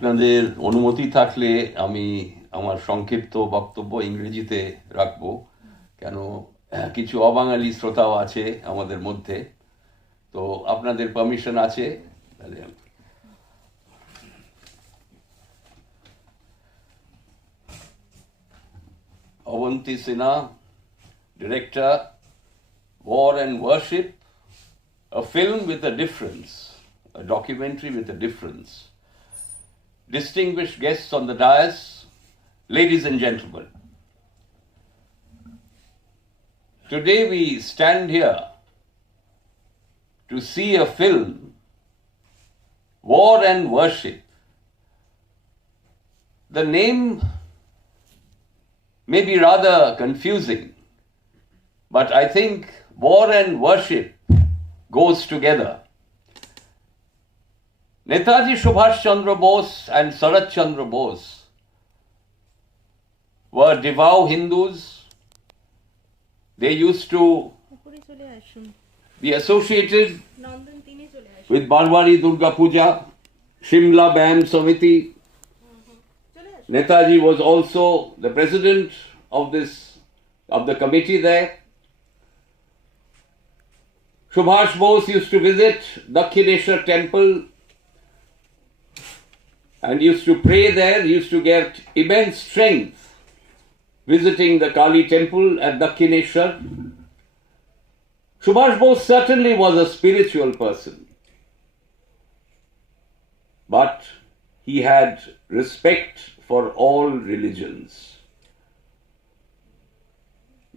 আপনাদের অনুমতি থাকলে আমি আমার সংক্ষিপ্ত বক্তব্য ইংরেজিতে রাখব, কেন কিছু অবাঙালি শ্রোতাও আছে আমাদের মধ্যে। তো আপনাদের পারমিশন আছে তাহলে Abanti Sinha, director, War and Worship, a film with a difference, a documentary with a difference. Distinguished guests on the dais, ladies and gentlemen. Today we stand here to see a film, War and Worship. The name may be rather confusing, but I think war and worship goes together. Netaji Subhash Chandra Bose and Sri Chandra Bose were devout Hindus. They used to be associated with Barbari Durga Puja, Shimla Bam Samiti. Netaji was also the president of the committee there. Subhash Bose used to visit Dakshineshwar temple and used to pray there. He used to get immense strength visiting the Kali temple at Dakshineshwar. Subhash Bose certainly was a spiritual person, but he had respect for all religions.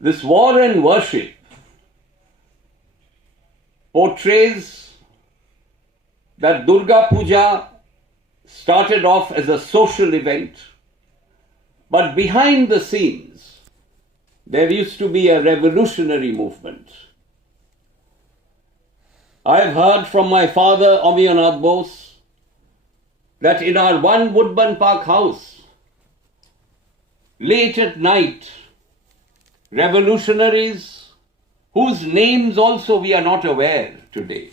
This war and worship portrays that Durga Puja started off as a social event, but behind the scenes there used to be a revolutionary movement. I have heard from my father, Amiyanath Bose, that in our one Woodburn Park house, late at night, revolutionaries, whose names also we are not aware today,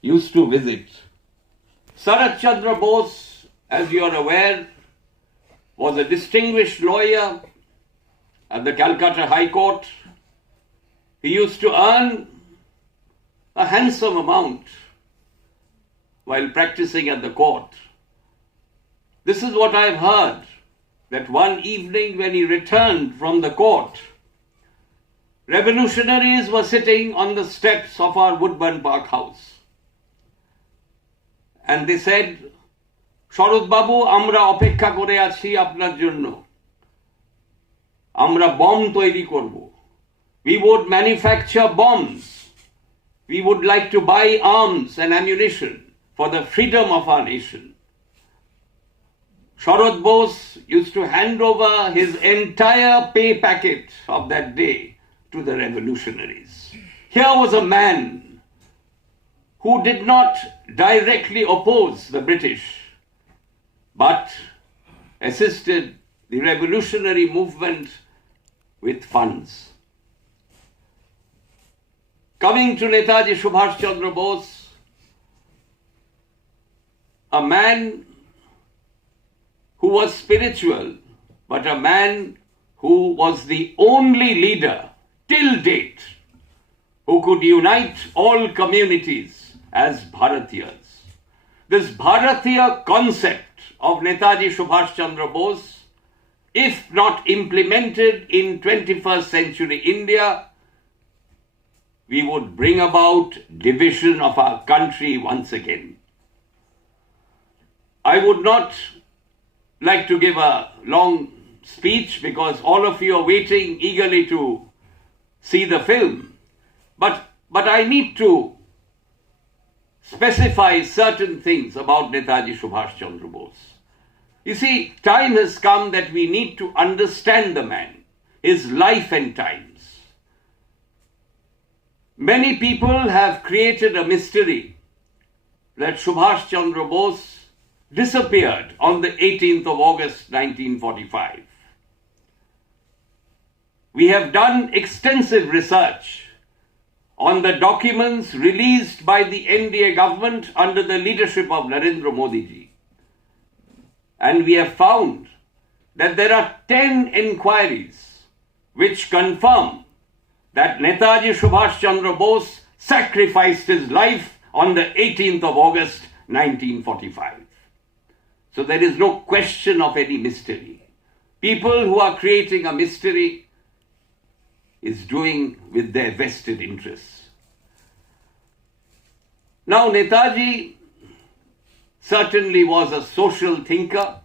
used to visit. Sri Chandra Bose, as you are aware, was a distinguished lawyer at the Calcutta High Court. He used to earn a handsome amount while practicing at the court. This is what I have heard, that one evening when he returned from the court, revolutionaries were sitting on the steps of our Woodburn Park house. And they said, Sharad Babu, amra opekkha kore achi apnar jonno. Amra bomb toiri korbo. We would manufacture bombs. We would like to buy arms and ammunition for the freedom of our nation. Sharad Bose used to hand over his entire pay packet of that day to the revolutionaries. Here was a man who did not directly oppose the British, but assisted the revolutionary movement with funds. Coming to Netaji Subhash Chandra Bose, a man who was spiritual, but a man who was the only leader till date who could unite all communities as Bharatiyas. This Bharatiya concept of Netaji Subhash Chandra Bose, if not implemented in 21st century India, we would bring about division of our country once again. I would not like to give a long speech because all of you are waiting eagerly to see the film. But I need to specify certain things about Netaji Subhash Chandra Bose. You see, time has come that we need to understand the man, his life and times. Many people have created a mystery that Subhash Chandra Bose disappeared on the 18th of August 1945. We have done extensive research on the documents released by the NDA government under the leadership of Narendra Modi ji. and we have found that there are 10 inquiries which confirm that Netaji Subhash Chandra Bose sacrificed his life on the 18th of August 1945. So there is no question of any mystery. People who are creating a mystery is doing with their vested interests. Now, Netaji certainly was a social thinker.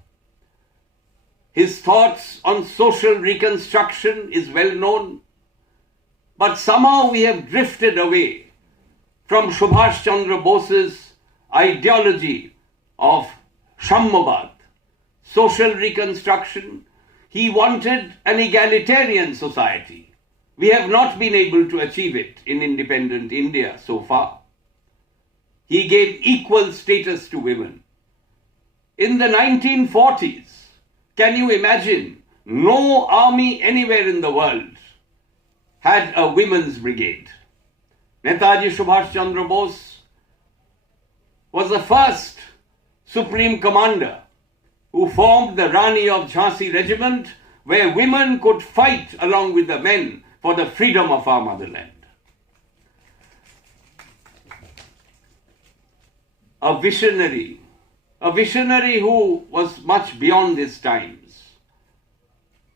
His thoughts on social reconstruction is well known, but somehow we have drifted away from Subhash Chandra Bose's ideology of Sammabad, social reconstruction. He wanted an egalitarian society. We have not been able to achieve it in independent India so far. He gave equal status to women. In the 1940s, can you imagine, no army anywhere in the world had a women's brigade. Netaji Subhash Chandra Bose was the first Supreme Commander who formed the Rani of Jhansi Regiment, where women could fight along with the men for the freedom of our motherland. A visionary who was much beyond his times.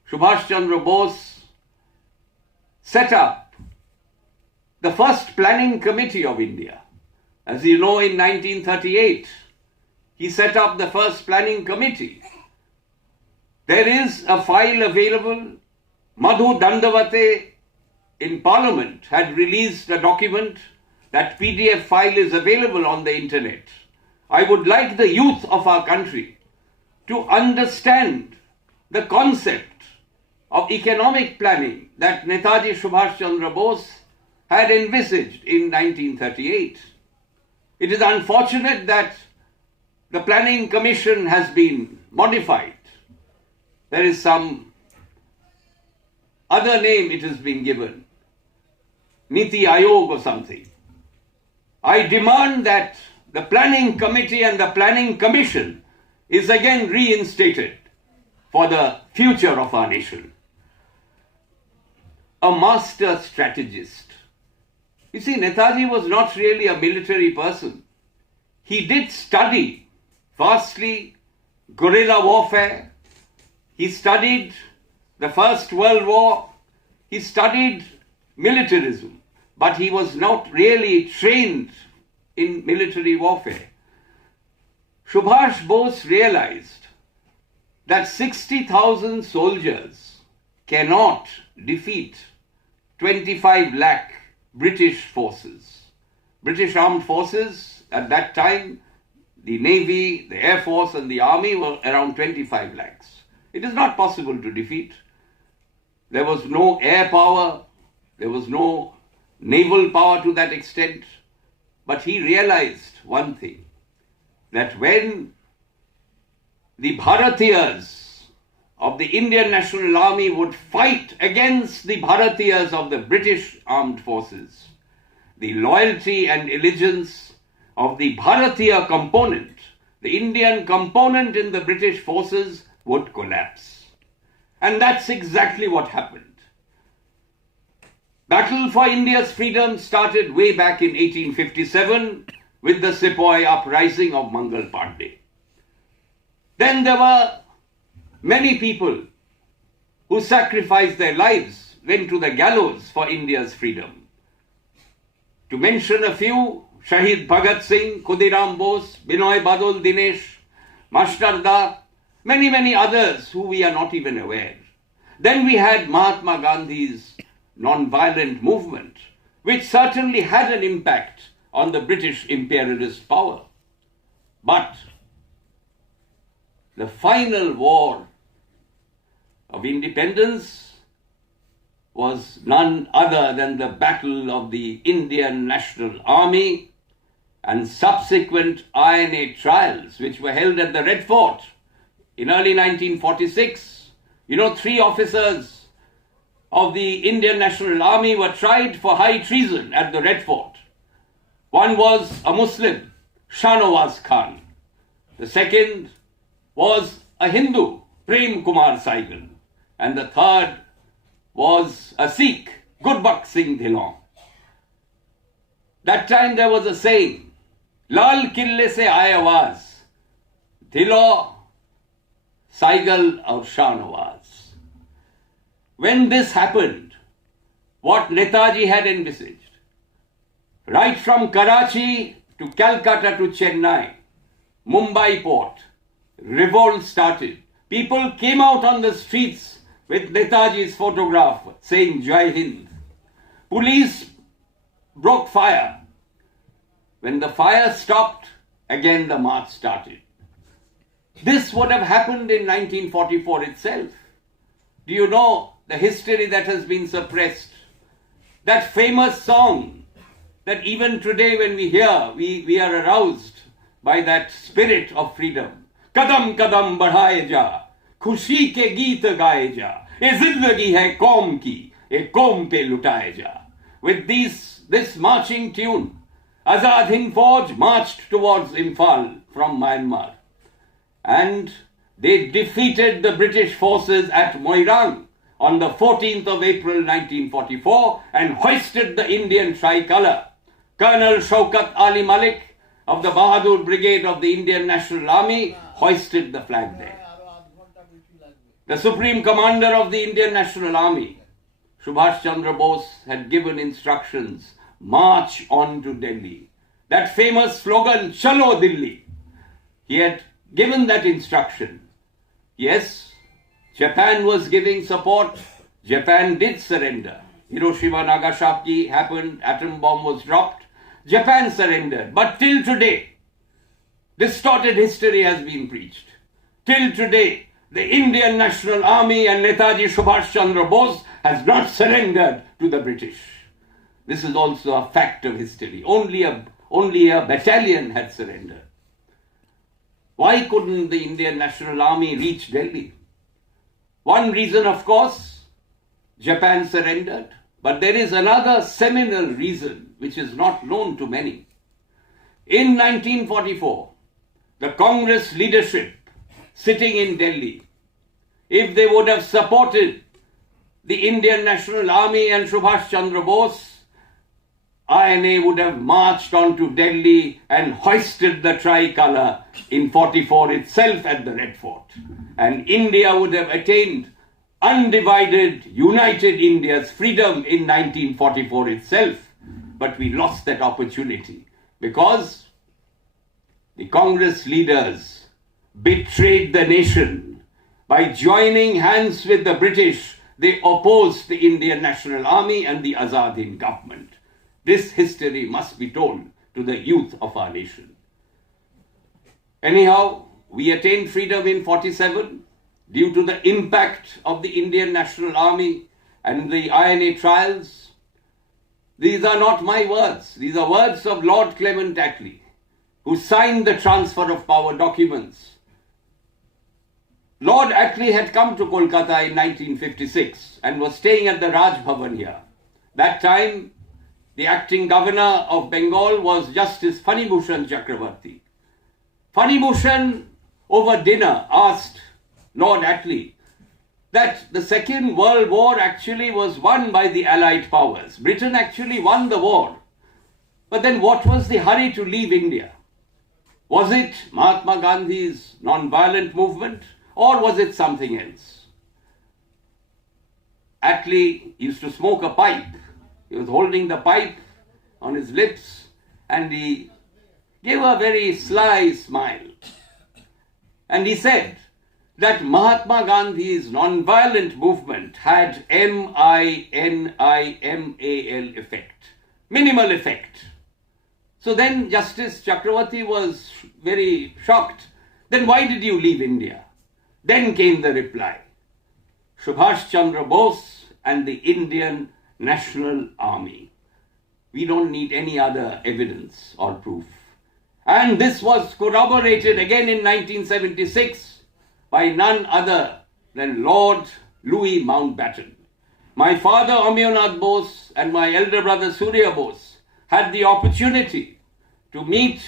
Subhash Chandra Bose set up the first planning committee of India. As you know, in 1938, he set up the first planning committee. There is a file available. Madhu Dandavate in Parliament had released a document. That PDF file is available on the internet. I would like the youth of our country to understand the concept of economic planning that Netaji Subhash Chandra Bose had envisaged in 1938. It is unfortunate that the Planning Commission has been modified. There is some other name it has been given, Niti Ayog or something. I demand that the Planning Committee and the Planning Commission is again reinstated for the future of our nation. A master strategist. You see, Netaji was not really a military person. He did study vastly guerrilla warfare. He studied the First World War. He studied militarism, but he was not really trained in military warfare. Subhash Bose realized that 60,000 soldiers cannot defeat 25 lakh British forces. British armed forces at that time, the Navy, the Air Force and the Army were around 25 lakhs. It is not possible to defeat. There was no air power, there was no naval power to that extent. But he realized one thing, that when the Bharatiyas of the Indian National Army would fight against the Bharatiyas of the British armed forces, the loyalty and allegiance of the Bharatiya component, the Indian component in the British forces, would collapse. And that's exactly what happened. Battle for India's freedom started way back in 1857 with the Sepoy uprising of Mangal Pandey. Then there were many people who sacrificed their lives, went to the gallows for India's freedom. To mention a few, Shahid Bhagat Singh, Khudiram Bose, Binoy Badol Dinesh, Master Da, many others who we are not even aware. Then we had Mahatma Gandhi's non-violent movement, which certainly had an impact on the British imperialist power. But the final war of independence was none other than the battle of the Indian National Army and subsequent INA trials, which were held at the Red Fort in early 1946. 3 officers of the Indian National Army were tried for high treason at the Red Fort. One was a Muslim, Shahnawaz Khan. The second was a Hindu, Prem Kumar Saigal, and the third was a Sikh, Gurbakh Singh Dhillon. That time there was a saying, Lal Kille se aaye awaaz, Dhillon, Saigal aur Shan Awaz. When this happened, what Netaji had envisaged, right from Karachi to Calcutta to Chennai, Mumbai port, revolt started. People came out on the streets with Netaji's photograph saying Jai Hind. Police broke fire. When the fire stopped, again the march started. This would have happened in 1944 itself. Do you know the history that has been suppressed? That famous song that even today when we hear, we are aroused by that spirit of freedom. Kadam kadam badhaye ja, khushi ke geet gaye ja, ye zindagi hai qaum ki, ye qaum pe lutaye ja. With this marching tune, Azad Hind Fauj marched towards Imphal from Myanmar. And they defeated the British forces at Moirang on the 14th of April 1944 and hoisted the Indian tricolour. Colonel Shaukat Ali Malik of the Bahadur Brigade of the Indian National Army hoisted the flag there. The Supreme Commander of the Indian National Army, Subhash Chandra Bose, had given instructions, march on to Delhi. That famous slogan, Chalo Delhi. He had given that instruction. Yes, Japan was giving support. Japan did surrender. Hiroshima, Nagasaki happened, atom bomb was dropped. Japan surrendered. But till today, distorted history has been preached. Till today, the Indian National Army and Netaji Subhash Chandra Bose has not surrendered to the British. This is also a fact of history. Only a battalion had surrendered. Why couldn't the Indian National Army reach Delhi? One reason, of course, Japan surrendered. But there is another seminal reason which is not known to many. In 1944, the Congress leadership sitting in Delhi, if they would have supported the Indian National Army and Subhash Chandra Bose, INA would have marched on to Delhi and hoisted the tricolour in 44 itself at the Red Fort. And India would have attained undivided, united India's freedom in 1944 itself. But we lost that opportunity because the Congress leaders betrayed the nation. By joining hands with the British, they opposed the Indian National Army and the Azad Hind government. This history must be told to the youth of our nation. Anyhow, we attained freedom in 47 due to the impact of the Indian National Army and the INA trials. These are not my words. These are words of Lord Clement Attlee, who signed the transfer of power documents. Lord Attlee had come to Kolkata in 1956 and was staying at the Raj Bhavan here. That time, the acting governor of Bengal was Justice Fanibhushan Chakravarti. Fanibhushan, over dinner, asked Lord Attlee that the Second World War actually was won by the Allied powers. Britain actually won the war. But then what was the hurry to leave India? Was it Mahatma Gandhi's non-violent movement or was it something else? Attlee used to smoke a pipe. He was holding the pipe on his lips and he gave a very sly smile. And he said that Mahatma Gandhi's non-violent movement had MINIMAL effect, minimal effect. So then Justice Chakravarti was very shocked. Then why did you leave India? Then came the reply. Subhash Chandra Bose and the Indian National Army. We don't need any other evidence or proof. And this was corroborated again in 1976 by none other than Lord Louis Mountbatten. My father Amyonath Bose and my elder brother Surya Bose had the opportunity to meet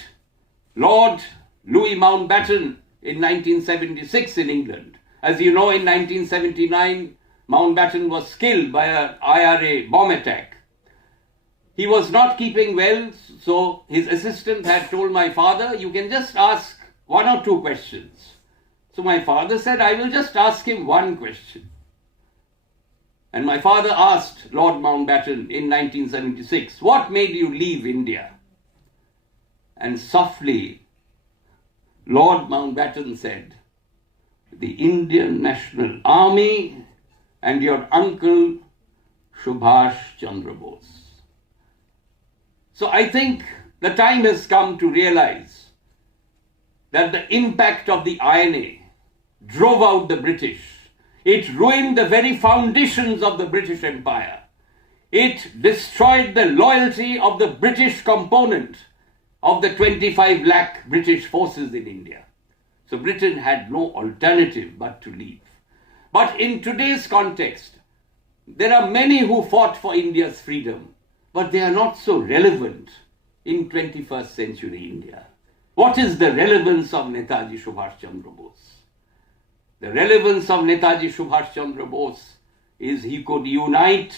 Lord Louis Mountbatten in 1976 in England. As you know, in 1979, Mountbatten was killed by an IRA bomb attack. He was not keeping well, so his assistant had told my father, you can just ask one or two questions. So my father said, I will just ask him one question. And my father asked Lord Mountbatten in 1976, what made you leave India? And softly, Lord Mountbatten said, the Indian National Army and your uncle Subhash Chandra Bose. So I think the time has come to realize that the impact of the INA drove out the British. It ruined the very foundations of the British Empire. It destroyed the loyalty of the British component of the 25 lakh British forces in India. So Britain had no alternative but to leave. But in today's context, there are many who fought for India's freedom, but they are not so relevant in 21st century India. What is the relevance of Netaji Subhash Chandra Bose? The relevance of Netaji Subhash Chandra Bose is he could unite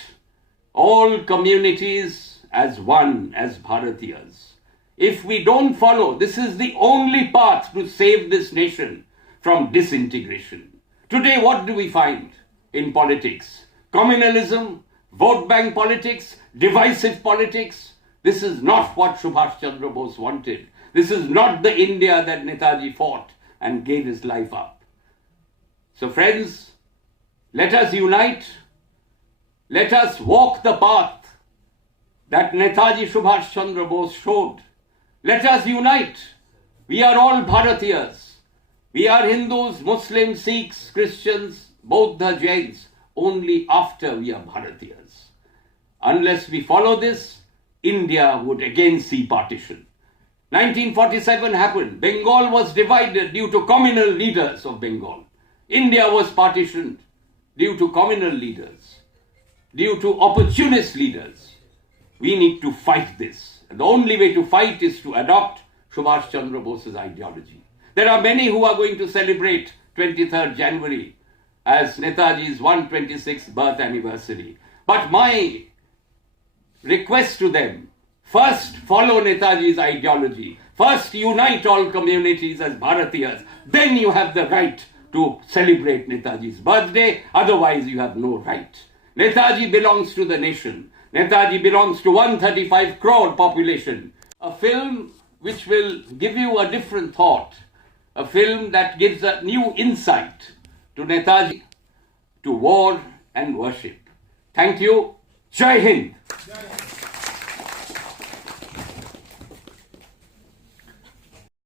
all communities as one, as Bharatiyas. If we don't follow, this is the only path to save this nation from disintegration. Today, what do we find in politics? Communalism, vote bank politics, divisive politics. This is not what Subhash Chandra Bose wanted. This is not the India that Netaji fought and gave his life up. So friends, let us unite. Let us walk the path that Netaji Subhash Chandra Bose showed. Let us unite. We are all Bharatiyas. We are Hindus, Muslims, Sikhs, Christians, Buddha, Jains, only after we are Bharatiyas. Unless we follow this, India would again see partition. 1947 happened. Bengal was divided due to communal leaders of Bengal. India was partitioned due to communal leaders, due to opportunist leaders. We need to fight this. And the only way to fight is to adopt Subhash Chandra Bose's ideology. There are many who are going to celebrate 23rd January as Netaji's 126th birth anniversary. But my request to them, first follow Netaji's ideology. First unite all communities as Bharatiyas. Then you have the right to celebrate Netaji's birthday. Otherwise you have no right. Netaji belongs to the nation. Netaji belongs to 135 crore population. A film which will give you a different thought. A film that gives a new insight to Netaji, to war and worship. Thank you. Jai Hind.